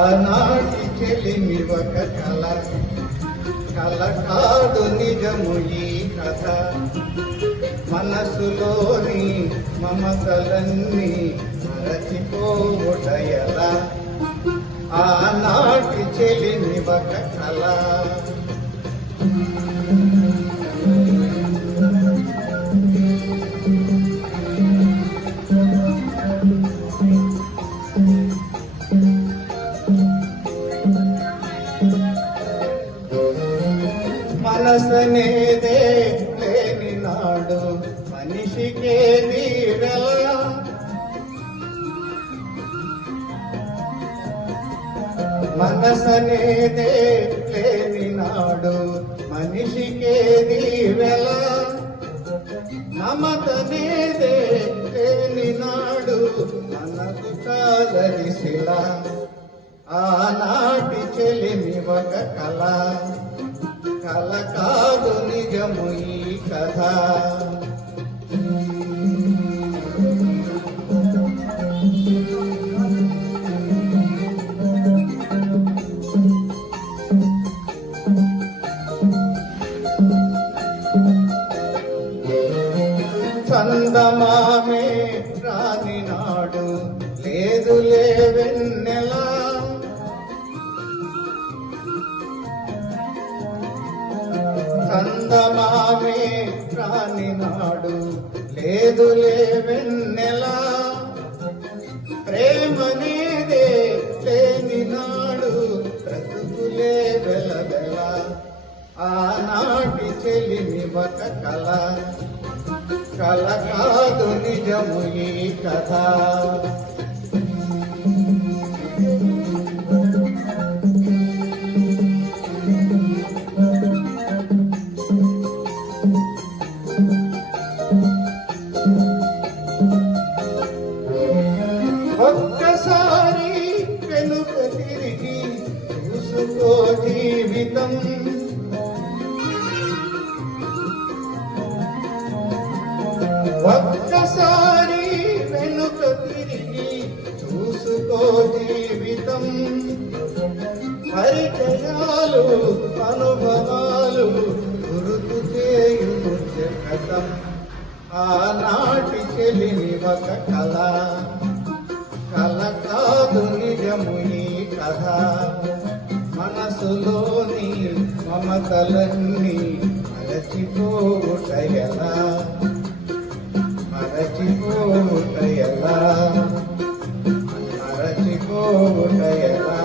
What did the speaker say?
ఆనాటి చెలిమి ఒక కళ, కళ కాదు నిజము ఈ కథ. మనసులోని మమతలన్నీ మరచిపోవుటయలా, ఆనాటి చెలిమి ఒక కళ. మనసనేదే లేని నాడు మనిషికేది వెల. మనసనేదే లేని నాడు మనిషికేది వెల. మమతనేదే లేని నాడు మనసు కాదరిశిల. ఆనాటి చెలిమి ఒక కళ, కళ కాదు నిజము ఈ కథ. చందమామే రాని నాడు లేదులే వెన్నెల. చందమామే రాని నాడు లేదులే వెన్నెల. ప్రేమనేదే లేని నాడు బ్రతుకులే వెలవెల. ఆనాటి చెలిమి ఒక కళ, కళ కాదు నిజము ఈ కథ. ఒక్కసారి వెనుక తిరిగి చూసుకో జీవితం. ఒక్కసారి వెనుక తిరిగి చూసుకో జీవితం. పరిచయాలు అనుభవాలు గుర్తు చేయును జగతం. ఆనాటి చెలిమి ఒక కళ, కళ కాదు నిజము ఈ కథ. మనసులోని మమతలన్నీ మరచిపోవుటయలా, మరచిపోవుటయలా, మరచిపోవుటయలా.